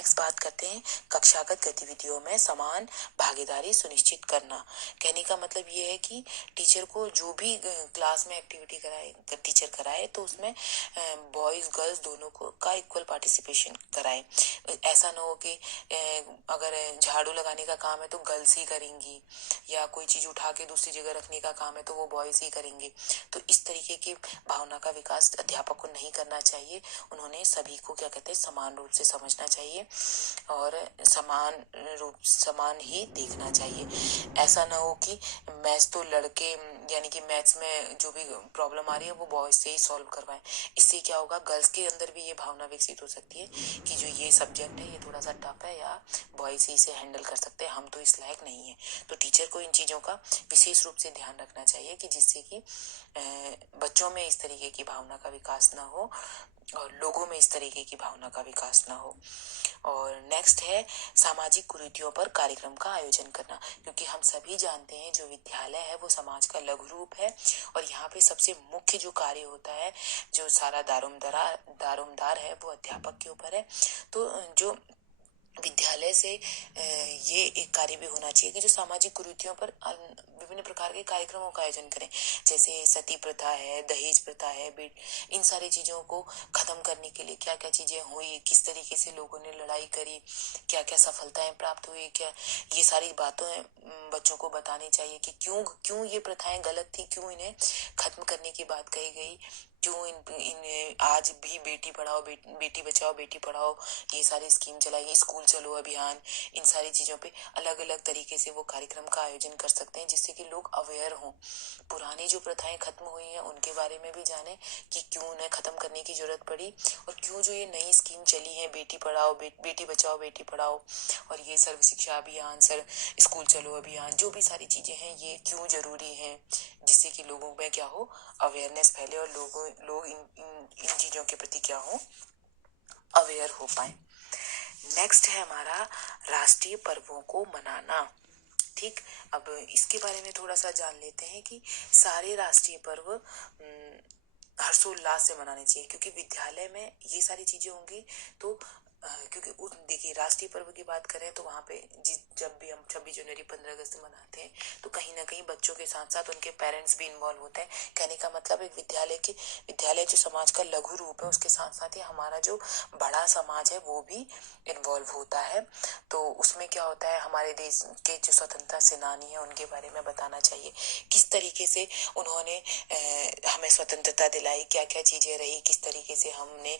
Next बात करते हैं कक्षागत गतिविधियों में समान भागीदारी सुनिश्चित करना। कहने का मतलब ये है कि टीचर को जो भी क्लास में एक्टिविटी कराए, टीचर कराए तो उसमें बॉयज गर्ल्स दोनों को का इक्वल पार्टिसिपेशन कराए। ऐसा ना हो कि अगर झाड़ू लगाने का काम है तो गर्ल्स ही करेंगी, या कोई चीज उठा के दूसरी जगह रखने का काम है तो वो बॉयज ही करेंगे। तो इस तरीके की भावना का विकास अध्यापक को नहीं करना चाहिए। उन्होंने सभी को क्या कहते हैं समान रूप से समझना चाहिए और समान ही देखना चाहिए। ऐसा ना हो कि मैथ्स तो लड़के यानी कि मैथ्स में जो भी प्रॉब्लम आ रही है वो बॉयज से ही सॉल्व करवाएं। इससे क्या होगा, गर्ल्स के अंदर भी ये भावना विकसित हो सकती है कि जो ये सब्जेक्ट है ये थोड़ा सा टफ है या बॉयज ही इसे हैंडल कर सकते हैं, हम तो इस लायक नहीं है। तो टीचर को इन चीज़ों का विशेष रूप से ध्यान रखना चाहिए कि जिससे कि बच्चों में इस तरीके की भावना का विकास ना हो और लोगों में इस तरीके की भावना का विकास ना हो। और नेक्स्ट है सामाजिक कुरीतियों पर कार्यक्रम का आयोजन करना, क्योंकि हम सभी जानते हैं जो विद्यालय है वो समाज का लघु रूप है और यहाँ पे सबसे मुख्य जो कार्य होता है, जो सारा दारोमदार है वो अध्यापक के ऊपर है। तो जो विद्यालय से ये एक कार्य भी होना चाहिए कि जो सामाजिक कुरीतियों पर विभिन्न प्रकार के कार्यक्रमों का आयोजन करें। जैसे सती प्रथा है, दहेज प्रथा है, इन सारी चीजों को खत्म करने के लिए क्या क्या चीजें हुई, किस तरीके से लोगों ने लड़ाई करी, क्या क्या सफलताएं प्राप्त हुई, क्या ये सारी बातें बच्चों को बतानी चाहिए कि क्यों ये प्रथाएं गलत थी, क्यों इन्हें खत्म करने की बात कही गई, क्यों इन आज भी बेटी पढ़ाओ बेटी बचाओ बेटी पढ़ाओ ये सारी स्कीम चलाई, स्कूल चलो अभियान, इन सारी चीजों पे अलग अलग तरीके से वो कार्यक्रम का आयोजन कर सकते हैं जिससे कि लोग अवेयर हों, पुरानी जो प्रथाएं खत्म हुई हैं उनके बारे में भी जाने कि क्यों उन्हें खत्म करने की जरूरत पड़ी और क्यों जो ये नई स्कीम चली है बेटी पढ़ाओ बेटी बचाओ बेटी पढ़ाओ और ये सर्व शिक्षा अभियान, स्कूल चलो अभियान, जो भी सारी चीजें हैं ये क्यों जरूरी हैं, जिससे कि लोगों में क्या हो, अवेयरनेस फैले और लोग इन चीजों के प्रति क्या हो, अवेयर हो पाए। नेक्स्ट है हमारा राष्ट्रीय पर्वों को मनाना। ठीक, अब इसके बारे में थोड़ा सा जान लेते हैं कि सारे राष्ट्रीय पर्व हर्षोल्लास से मनाने चाहिए, क्योंकि विद्यालय में ये सारी चीजें होंगी तो क्योंकि देखिए राष्ट्रीय पर्व की बात करें तो वहाँ पे जब भी हम 26 जनवरी 15 अगस्त मनाते हैं तो कहीं ना कहीं बच्चों के साथ साथ उनके पेरेंट्स भी इन्वॉल्व होते हैं। कहने का मतलब एक विद्यालय जो समाज का लघु रूप है उसके साथ साथ ही हमारा जो बड़ा समाज है वो भी इन्वॉल्व होता है। तो उसमें क्या होता है, हमारे देश के जो स्वतंत्रता सेनानी है उनके बारे में बताना चाहिए, किस तरीके से उन्होंने हमें स्वतंत्रता दिलाई, क्या क्या चीजें रही, किस तरीके से हमने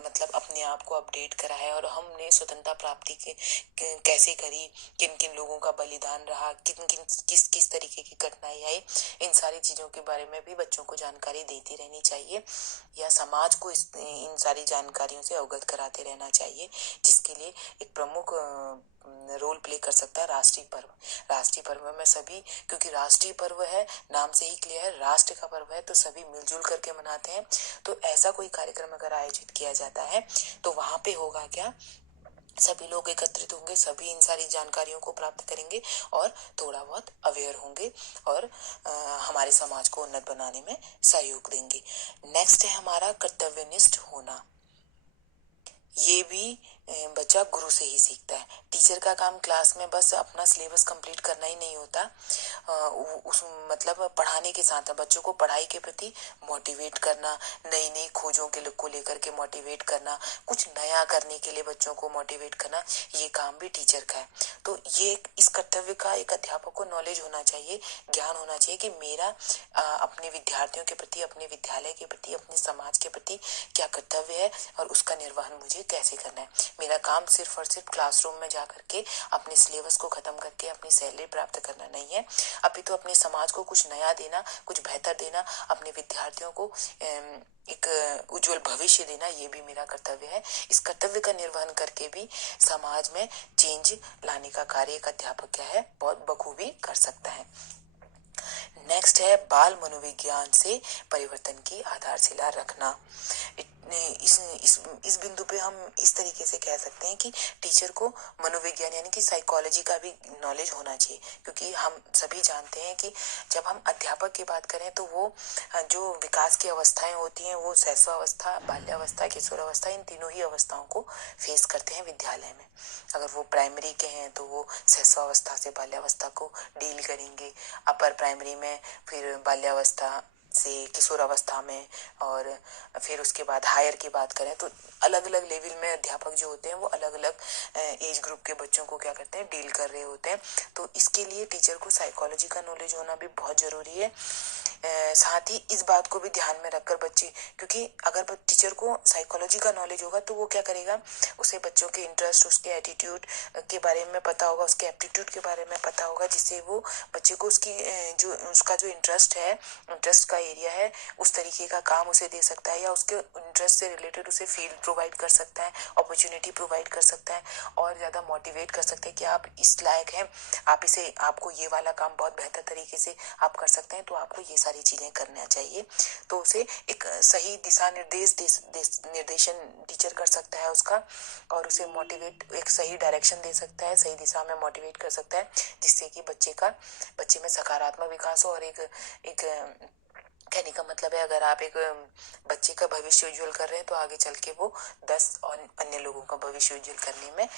मतलब अपने आप को अपडेट करा है और हमने स्वतंत्रता प्राप्ति कैसे करी, किन किन लोगों का बलिदान रहा, किस तरीके की घटनाएं आई, इन सारी चीजों के बारे में भी बच्चों को जानकारी देती रहनी चाहिए या समाज को इन सारी जानकारियों से अवगत कराते रहना चाहिए, जिसके लिए एक प्रमुख रोल प्ले कर सकता है राष्ट्रीय पर्व। राष्ट्रीय पर्व में सभी, क्योंकि राष्ट्रीय पर्व है, नाम से ही क्लियर है राष्ट्र का पर्व है, तो सभी मिलजुल करके मनाते हैं। तो ऐसा कोई कार्यक्रम अगर आयोजित किया जाता है तो वहां पे होगा क्या, सभी लोग एकत्रित होंगे, सभी इन सारी जानकारियों को प्राप्त करेंगे और थोड़ा बहुत अवेयर होंगे और हमारे समाज को उन्नत बनाने में सहयोग देंगे। नेक्स्ट है हमारा कर्तव्यनिष्ठ होना। ये भी बच्चा गुरु से ही सीखता है। टीचर का काम क्लास में बस अपना सिलेबस कंप्लीट करना ही नहीं होता, उस मतलब पढ़ाने के साथ बच्चों को पढ़ाई के प्रति मोटिवेट करना, नई नई खोजों को लेकर के मोटिवेट करना, कुछ नया करने के लिए बच्चों को मोटिवेट करना, ये काम भी टीचर का है। तो ये इस कर्तव्य का एक अध्यापक को नॉलेज होना चाहिए, ज्ञान होना चाहिए कि मेरा अपने विद्यार्थियों के प्रति, अपने विद्यालय के प्रति, अपने समाज के प्रति क्या कर्तव्य है और उसका निर्वहन मुझे कैसे करना है। मेरा काम सिर्फ और सिर्फ क्लासरूम में जा करके अपने सिलेबस को खत्म करके अपनी सैलरी प्राप्त करना नहीं है, अभी तो अपने समाज को कुछ नया देना, कुछ बेहतर देना, अपने विद्यार्थियों को एक उज्जवल भविष्य देना, ये भी मेरा कर्तव्य है। इस कर्तव्य का निर्वहन करके भी समाज में चेंज लाने का कार्य एक अध्यापक क्या है, बहुत बखूबी कर सकता है। नेक्स्ट है बाल मनोविज्ञान से परिवर्तन की आधारशिला रखना। इस बिंदु पे हम इस तरीके से कह सकते हैं कि टीचर को मनोविज्ञान यानी कि साइकोलॉजी का भी नॉलेज होना चाहिए, क्योंकि हम सभी जानते हैं कि जब हम अध्यापक की बात करें तो वो जो विकास की अवस्थाएं होती हैं वो शैशवावस्था, बाल्यावस्था, किशोरावस्था, इन तीनों ही अवस्थाओं को फेस करते हैं विद्यालय में। अगर वो प्राइमरी के हैं तो वो शैशवावस्था से बाल्यावस्था को डील करेंगे, अपर प्राइमरी में फिर बाल्यावस्था से किशोरावस्था में, और फिर उसके बाद हायर की बात करें तो अलग अलग लेवल में अध्यापक जो होते हैं वो अलग अलग एज ग्रुप के बच्चों को क्या करते हैं, डील कर रहे होते हैं। तो इसके लिए टीचर को साइकोलॉजी का नॉलेज होना भी बहुत ज़रूरी है। साथ ही इस बात को भी ध्यान में रखकर बच्चे, क्योंकि अगर टीचर को साइकोलॉजी का नॉलेज होगा तो वो क्या करेगा, उसे बच्चों के इंटरेस्ट, उसके एटीट्यूड के बारे में पता होगा, उसके एप्टीट्यूड के बारे में पता होगा, जिससे वो बच्चे को उसकी जो उसका जो इंटरेस्ट है, इंटरेस्ट का एरिया है, उस तरीके का काम उसे दे सकता है, या उसके इंटरेस्ट से रिलेटेड उसे फील्ड प्रोवाइड कर सकता है, अपॉर्चुनिटी प्रोवाइड कर सकता है, और ज़्यादा मोटिवेट कर सकते हैं कि आप इस लायक हैं, आपको ये वाला काम बहुत बेहतर तरीके से आप कर सकते हैं, तो आपको ये सारी चीज़ें करना चाहिए। तो उसे एक सही दिशा निर्देशन टीचर कर सकता है उसका, और उसे मोटिवेट, एक सही डायरेक्शन दे सकता है, सही दिशा में मोटिवेट कर सकता है, जिससे कि बच्चे में सकारात्मक विकास हो। और एक कहने का मतलब है, अगर आप एक बच्चे का भविष्य उज्जवल कर रहे हैं तो आगे चल के वो 10 और अन्य लोगों का भविष्य उज्जवल करने में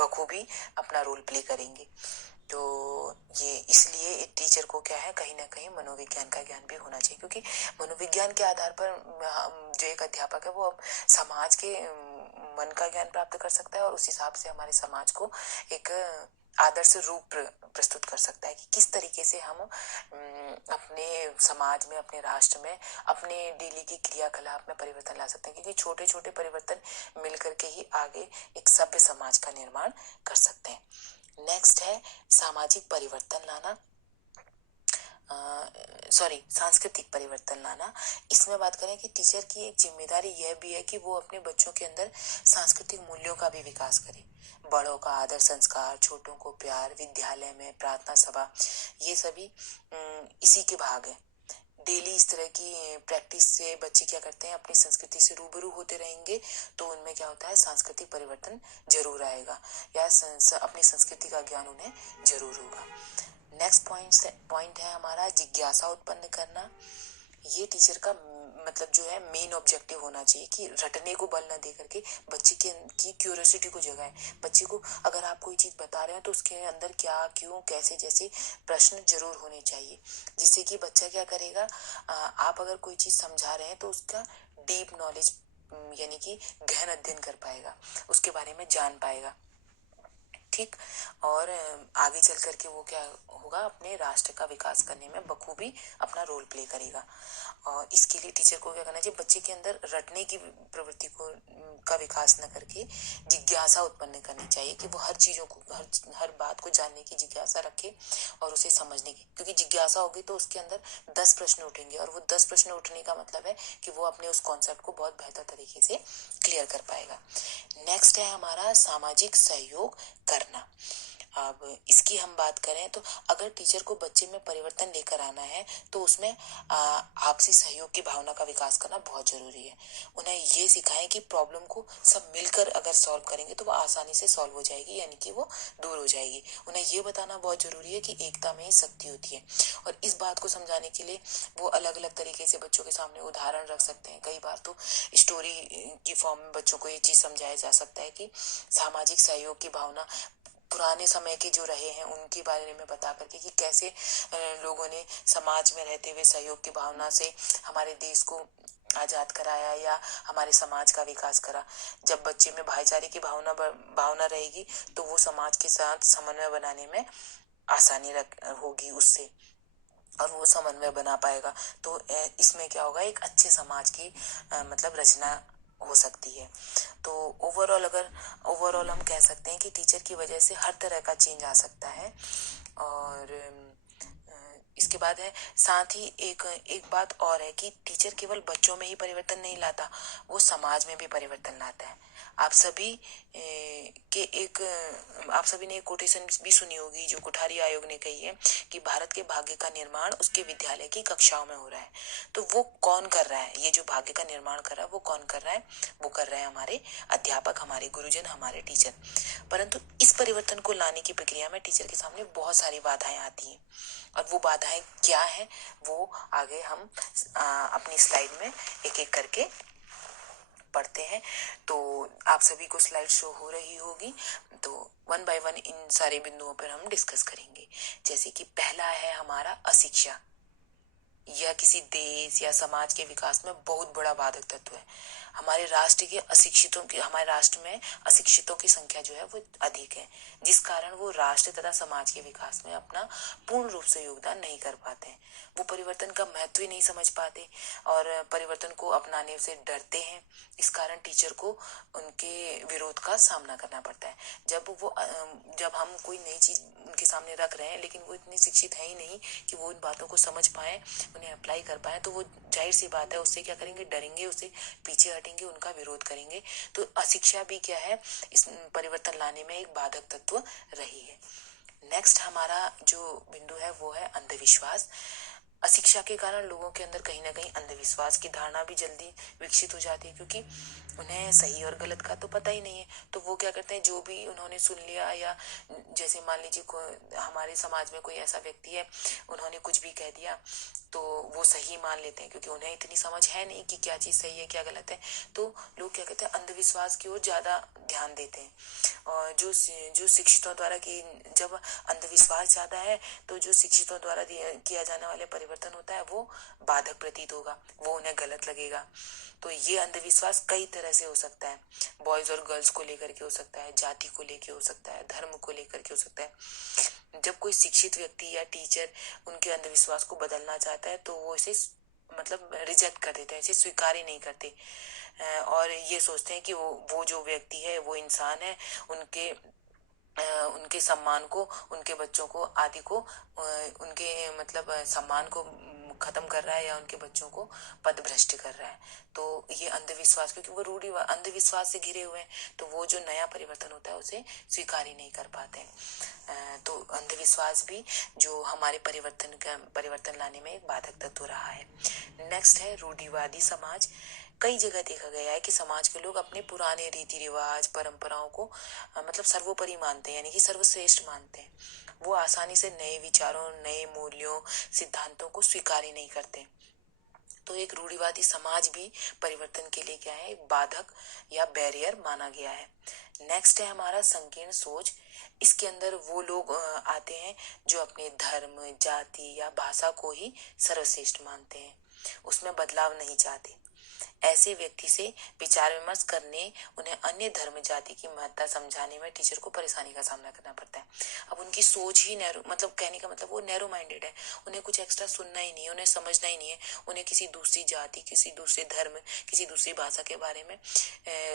बखूबी अपना रोल प्ले करेंगे। तो ये इसलिए एक टीचर को क्या है, कहीं ना कहीं मनोविज्ञान का ज्ञान भी होना चाहिए, क्योंकि मनोविज्ञान के आधार पर जो एक अध्यापक है वो समाज के मन का ज्ञान प्राप्त कर सकता है, और उस हिसाब से हमारे समाज को एक आदर्श रूप प्रस्तुत कर सकता है कि किस तरीके से हम अपने समाज में, अपने राष्ट्र में, अपने डेली की क्रियाकलाप में परिवर्तन ला सकते हैं, क्योंकि छोटे छोटे परिवर्तन मिलकर के ही आगे एक सभ्य समाज का निर्माण कर सकते हैं। नेक्स्ट है सामाजिक परिवर्तन लाना, सांस्कृतिक परिवर्तन लाना। इसमें बात करें कि टीचर की एक जिम्मेदारी यह भी है कि वो अपने बच्चों के अंदर सांस्कृतिक मूल्यों का भी विकास करे। बड़ों का आदर संस्कार, छोटों को प्यार, विद्यालय में प्रार्थना सभा, ये सभी इसी के भाग है। डेली इस तरह की प्रैक्टिस से बच्चे क्या करते हैं, अपनी संस्कृति से रूबरू होते रहेंगे, तो उनमें क्या होता है, सांस्कृतिक परिवर्तन जरूर आएगा, या अपनी संस्कृति का ज्ञान उन्हें जरूर होगा। नेक्स्ट पॉइंट है हमारा जिज्ञासा उत्पन्न करना। ये टीचर का मतलब जो है मेन ऑब्जेक्टिव होना चाहिए कि रटने को बल न दे करके बच्चे की क्यूरियोसिटी को जगाए। बच्चे को अगर आप कोई चीज बता रहे हो तो उसके अंदर क्या, क्यों, कैसे जैसे प्रश्न जरूर होने चाहिए, जिससे कि बच्चा क्या करेगा, आप अगर कोई चीज समझा रहे हैं तो उसका डीप नॉलेज यानी कि गहन अध्ययन कर पाएगा, उसके बारे में जान पाएगा, ठीक। और आगे चल करके वो क्या होगा, अपने राष्ट्र का विकास करने में बखूबी अपना रोल प्ले करेगा। और इसके लिए टीचर को क्या करना चाहिए, बच्चे के अंदर रटने की प्रवृत्ति का विकास न करके जिज्ञासा उत्पन्न करनी चाहिए, कि वो हर चीजों को, हर बात को जानने की जिज्ञासा रखे और उसे समझने की, क्योंकि जिज्ञासा होगी तो उसके अंदर 10 प्रश्न उठेंगे, और वो 10 प्रश्न उठने का मतलब है कि वो अपने उस कॉन्सेप्ट को बहुत बेहतर तरीके से क्लियर कर पाएगा। नेक्स्ट है हमारा सामाजिक सहयोग करना। अब इसकी हम बात करें तो अगर टीचर को बच्चे में परिवर्तन लेकर आना है तो उसमें आपसी सहयोग की भावना का विकास करना बहुत जरूरी है। उन्हें ये सिखाएं कि प्रॉब्लम को सब मिलकर अगर सॉल्व करेंगे तो वो आसानी से सॉल्व हो जाएगी, यानी कि वो दूर हो जाएगी। उन्हें ये बताना बहुत जरूरी है कि एकता में ही शक्ति होती है, और इस बात को समझाने के लिए वो अलग अलग तरीके से बच्चों के सामने उदाहरण रख सकते हैं। कई बार तो स्टोरी की फॉर्म में बच्चों को ये चीज समझाया जा सकता है कि सामाजिक सहयोग की भावना पुराने समय के जो रहे हैं उनके बारे में बता करके कि कैसे लोगों ने समाज में रहते हुए सहयोग की भावना से हमारे देश को आजाद कराया या हमारे समाज का विकास करा। जब बच्चे में भाईचारे की भावना रहेगी तो वो समाज के साथ समन्वय बनाने में आसानी होगी उससे, और वो समन्वय बना पाएगा। तो इसमें क्या होगा, एक अच्छे समाज की मतलब रचना हो सकती है। तो ओवरऑल हम कह सकते हैं कि टीचर की वजह से हर तरह का चेंज आ सकता है। और इसके बाद है, साथ ही एक बात और है कि टीचर केवल बच्चों में ही परिवर्तन नहीं लाता, वो समाज में भी परिवर्तन लाता है। आप सभी के एक आप सभी ने एक कोटेशन भी सुनी होगी जो कोठारी आयोग ने कही है कि भारत के भाग्य का निर्माण उसके विद्यालय की कक्षाओं में हो रहा है। तो वो कौन कर रहा है, ये जो भाग्य का निर्माण कर रहा है वो कौन कर रहा है? वो कर रहे हैं हमारे अध्यापक, हमारे गुरुजन, हमारे टीचर। परंतु इस परिवर्तन को लाने की प्रक्रिया में टीचर के सामने बहुत सारी बाधाएं आती हैं, और वो बाधाएं क्या है वो आगे हम अपनी स्लाइड में एक एक करके पढ़ते हैं। तो आप सभी को स्लाइड शो हो रही होगी, तो वन बाय वन इन सारे बिंदुओं पर हम डिस्कस करेंगे। जैसे कि पहला है हमारा अशिक्षा। यह किसी देश या समाज के विकास में बहुत बड़ा बाधक तत्व है। हमारे राष्ट्र में अशिक्षितों की संख्या जो है वो अधिक है, जिस कारण वो राष्ट्र तथा समाज के विकास में अपना पूर्ण रूप से योगदान नहीं कर पाते हैं। वो परिवर्तन का महत्व ही नहीं समझ पाते और परिवर्तन को अपनाने से डरते हैं। इस कारण टीचर को उनके विरोध का सामना करना पड़ता है। जब हम कोई नई चीज उनके सामने रख रहे हैं लेकिन वो इतने शिक्षित है ही नहीं कि वो इन बातों को समझ पाए, उन्हें अप्लाई कर पाए, तो वो जाहिर सी बात है उससे क्या करेंगे, डरेंगे, उससे पीछे हटेंगे, उनका विरोध करेंगे। तो अशिक्षा भी क्या है, इस परिवर्तन लाने में एक बाधक तत्व रही है। नेक्स्ट हमारा जो बिंदु है वो है अंधविश्वास। अशिक्षा के कारण लोगों के अंदर कहीं ना कहीं अंधविश्वास की धारणा भी जल्दी विकसित हो जाती है, क्योंकि उन्हें सही और गलत का तो पता ही नहीं है। तो वो क्या करते हैं, जो भी उन्होंने सुन लिया, या जैसे मान लीजिए हमारे समाज में कोई ऐसा व्यक्ति है, उन्होंने कुछ भी कह दिया तो वो सही मान लेते हैं, क्योंकि उन्हें इतनी समझ है नहीं कि क्या चीज सही है क्या गलत है। तो लोग क्या कहते हैं, अंधविश्वास की ओर ज्यादा ध्यान देते हैं। और जो शिक्षितों द्वारा की जब अंधविश्वास ज्यादा है तो जो शिक्षितों द्वारा किया जाने वाले परिवर्तन होता है वो बाधक प्रतीत होगा, वो उन्हें गलत लगेगा। तो ये अंधविश्वास कई तरह से हो सकता है। बॉयज और गर्ल्स को लेकर के हो सकता है, जाति को लेकर हो सकता है, धर्म को लेकर के हो सकता है। जब कोई शिक्षित व्यक्ति या टीचर उनके अंधविश्वास को बदलना चाहता है तो वो इसे मतलब रिजेक्ट कर देते हैं, इसे स्वीकार ही नहीं करते। और ये सोचते हैं कि वो जो व्यक्ति है वो इंसान है, उनके सम्मान को, उनके बच्चों को आदि को, उनके मतलब सम्मान को खत्म कर रहा है, या उनके बच्चों को पदभ्रष्ट कर रहा है। तो ये अंधविश्वास, क्योंकि वो अंधविश्वास से घिरे हुए हैं, तो वो जो नया परिवर्तन होता है उसे स्वीकार ही नहीं कर पाते। तो अंधविश्वास भी जो हमारे परिवर्तन लाने में एक बाधक तत्व रहा है। नेक्स्ट है रूढ़िवादी समाज। कई जगह देखा गया है कि समाज के लोग अपने पुराने रीति रिवाज परंपराओं को मतलब सर्वोपरि मानते हैं, यानी कि सर्वश्रेष्ठ मानते हैं। वो आसानी से नए विचारों, नए मूल्यों, सिद्धांतों को स्वीकार ही नहीं करते। तो एक रूढ़िवादी समाज भी परिवर्तन के लिए क्या है, एक बाधक या बैरियर माना गया है। नेक्स्ट है हमारा संकीर्ण सोच। इसके अंदर वो लोग आते हैं जो अपने धर्म, जाति या भाषा को ही सर्वश्रेष्ठ मानते हैं, उसमें बदलाव नहीं चाहते। ऐसे व्यक्ति से विचार विमर्श करने, उन्हें अन्य धर्म जाति की महत्ता समझाने में टीचर को परेशानी का सामना करना पड़ता है। अब उनकी सोच ही नैरो, मतलब कहने का मतलब वो नैरो माइंडेड है, उन्हें कुछ एक्स्ट्रा सुनना ही नहीं है, उन्हें समझना ही नहीं है, उन्हें किसी दूसरी जाति, किसी दूसरे धर्म, किसी दूसरी भाषा के बारे में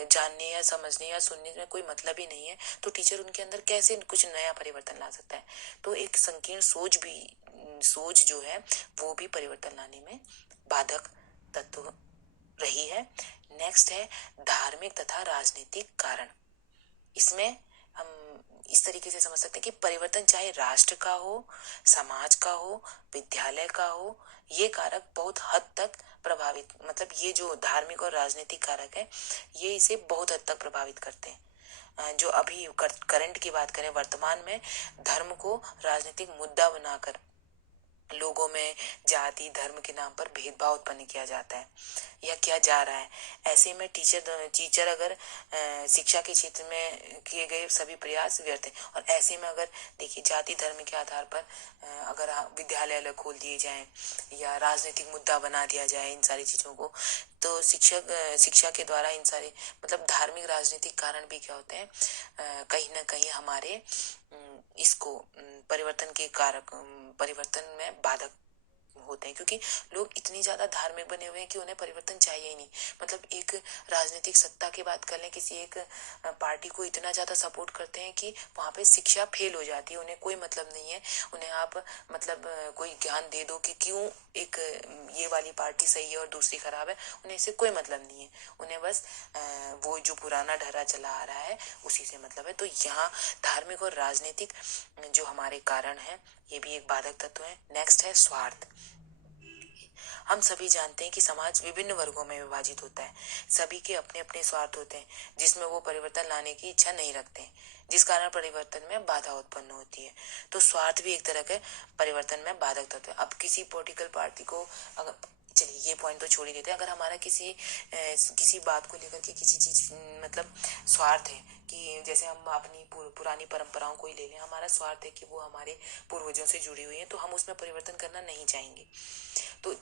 जानने या समझने या सुनने में कोई मतलब ही नहीं है। तो टीचर उनके अंदर कैसे कुछ नया परिवर्तन ला सकता है? तो एक संकीर्ण सोच जो है वो भी परिवर्तन लाने में बाधक तत्व रही है। नेक्स्ट है धार्मिक तथा राजनीतिक कारण। इसमें हम इस तरीके से समझ सकते हैं कि परिवर्तन चाहे राष्ट्र का हो, समाज का हो, विद्यालय का हो, ये कारक बहुत हद तक प्रभावित, मतलब ये जो धार्मिक और राजनीतिक कारक है ये इसे बहुत हद तक प्रभावित करते हैं। जो अभी करंट की बात करें, वर्तमान में धर्म को राजनीतिक मुद्दा बनाकर लोगों में जाति धर्म के नाम पर भेदभाव उत्पन्न किया जाता है या किया जा रहा है। ऐसे में टीचर अगर शिक्षा के क्षेत्र में किए गए सभी प्रयास व्यर्थ हैं। और ऐसे में अगर देखिए जाति धर्म के आधार पर अगर विद्यालय अलग खोल दिए जाएं या राजनीतिक मुद्दा बना दिया जाए इन सारी चीजों को, तो शिक्षा के द्वारा इन सारे मतलब धार्मिक राजनीतिक कारण भी क्या होते हैं, कहीं ना कहीं हमारे इसको परिवर्तन में बाधक होते हैं, क्योंकि लोग इतनी ज्यादा धार्मिक बने हुए हैं कि उन्हें परिवर्तन चाहिए ही नहीं। मतलब एक राजनीतिक सत्ता की बात कर लें, किसी एक पार्टी को इतना ज्यादा सपोर्ट करते हैं कि वहां पे शिक्षा फेल हो जाती है। उन्हें कोई मतलब नहीं है, उन्हें आप मतलब कोई ज्ञान दे दो कि क्यों एक ये वाली पार्टी सही है और दूसरी खराब है, उन्हें इससे कोई मतलब नहीं है। उन्हें बस वो जो पुराना ढर्रा चला आ रहा है उसी से मतलब है। तो यहाँ धार्मिक और राजनीतिक जो हमारे कारण है, ये भी एक बाधक तत्व है। नेक्स्ट है स्वार्थ। हम सभी जानते हैं कि समाज विभिन्न वर्गों में विभाजित होता है। सभी के अपने अपने स्वार्थ होते हैं, जिसमें वो परिवर्तन लाने की इच्छा नहीं रखते हैं, जिस कारण परिवर्तन में बाधा उत्पन्न होती है। तो स्वार्थ भी एक तरह के परिवर्तन में बाधक तत्व है। अब किसी पॉलिटिकल पार्टी को अगर, चलिए ये पॉइंट तो छोड़ ही देते हैं, अगर हमारा किसी बात को लेकर के किसी चीज मतलब स्वार्थ है कि जैसे हम अपनी पुरानी परंपराओं को ही ले लें, हमारा स्वार्थ है कि वो हमारे पूर्वजों से जुड़ी हुई है, तो हम उसमें परिवर्तन करना नहीं चाहेंगे। तो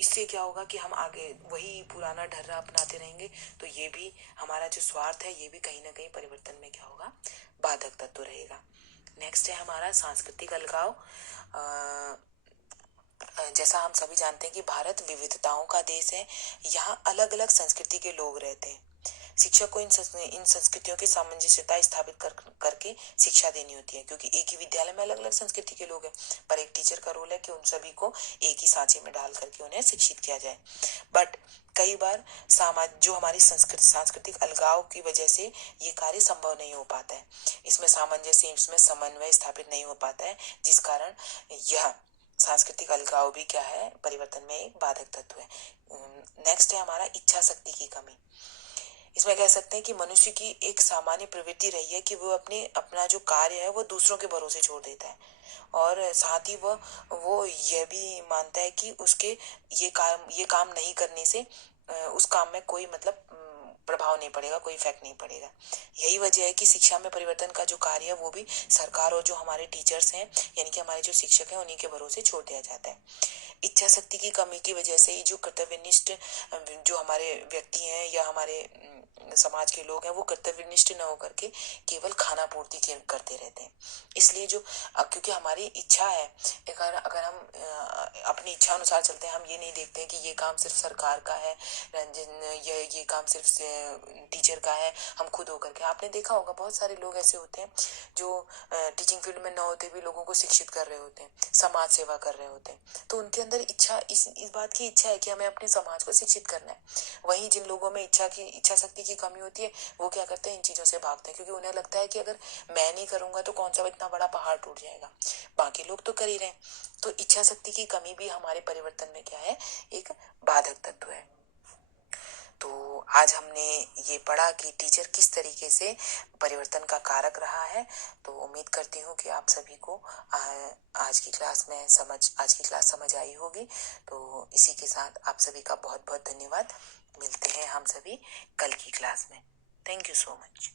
इससे क्या होगा कि हम आगे वही पुराना ढर्रा अपनाते रहेंगे। तो ये भी हमारा जो स्वार्थ है, ये भी कहीं ना कहीं परिवर्तन में क्या होगा, बाधक तत्व रहेगा। नेक्स्ट है हमारा सांस्कृतिक अलगाव। जैसा हम सभी जानते हैं कि भारत विविधताओं का देश है। यहाँ अलग अलग संस्कृति के लोग रहते हैं। शिक्षक को इन संस्कृतियों की सामंजस्यता स्थापित करके शिक्षा देनी होती है, क्योंकि एक ही विद्यालय में अलग अलग संस्कृति के लोग हैं। पर एक टीचर का रोल है कि उन सभी को एक ही सांचे में डाल करके उन्हें शिक्षित किया जाए। बट कई बार जो हमारी सांस्कृतिक अलगाव की वजह से ये कार्य संभव नहीं हो पाता है। इसमें सामंजस्य, इसमें समन्वय स्थापित नहीं हो पाता है, जिस कारण यह सांस्कृतिक अलगाव भी क्या है, परिवर्तन में एक बाधक तत्व है। नेक्स्ट है हमारा इच्छा शक्ति की कमी। इसमें कह सकते हैं कि मनुष्य की एक सामान्य प्रवृत्ति रही है कि वो अपना जो कार्य है वो दूसरों के भरोसे छोड़ देता है, और साथ ही वो यह भी मानता है कि उसके ये काम नहीं करने से उस काम में कोई मतलब प्रभाव नहीं पड़ेगा, कोई इफेक्ट नहीं पड़ेगा। यही वजह है कि शिक्षा में परिवर्तन का जो कार्य है वो भी सरकार और जो हमारे टीचर्स हैं, यानी कि हमारे जो शिक्षक हैं, उन्हीं के भरोसे छोड़ दिया जाता है। इच्छा शक्ति की कमी की वजह से ही जो कर्तव्यनिष्ठ जो हमारे व्यक्ति हैं या हमारे समाज के लोग हैं, वो कर्तव्यनिष्ठ न होकर के केवल खाना पूर्ति करते रहते हैं। इसलिए क्योंकि हमारी इच्छा है, अगर हम अपनी इच्छा अनुसार चलते हैं, हम ये नहीं देखते हैं कि ये काम सिर्फ सरकार का है, ये काम सिर्फ टीचर का है, हम खुद होकर के। आपने देखा होगा बहुत सारे लोग ऐसे होते हैं जो टीचिंग फील्ड में न होते भी लोगों को शिक्षित कर रहे होते हैं, समाज सेवा कर रहे होते हैं। तो उनके अंदर इस बात की इच्छा है कि हमें अपने समाज को शिक्षित करना है। वहीं जिन लोगों में इच्छा शक्ति की कमी होती है, वो क्या करते हैं, इन चीजों से भागते हैं, क्योंकि उन्हें लगता है कि अगर मैं नहीं करूंगा तो कौन सा इतना बड़ा पहाड़ टूट जाएगा, बाकी लोग तो कर ही रहे हैं। तो इच्छा शक्ति की कमी भी हमारे परिवर्तन में क्या है, एक बाधक तत्व है। तो आज हमने ये पढ़ा कि टीचर किस तरीके से परिवर्तन का कारक रहा है। तो उम्मीद करती हूँ कि आप सभी को आज की क्लास समझ आई होगी। तो इसी के साथ आप सभी का बहुत बहुत धन्यवाद। मिलते हैं हम सभी कल की क्लास में। Thank you so much.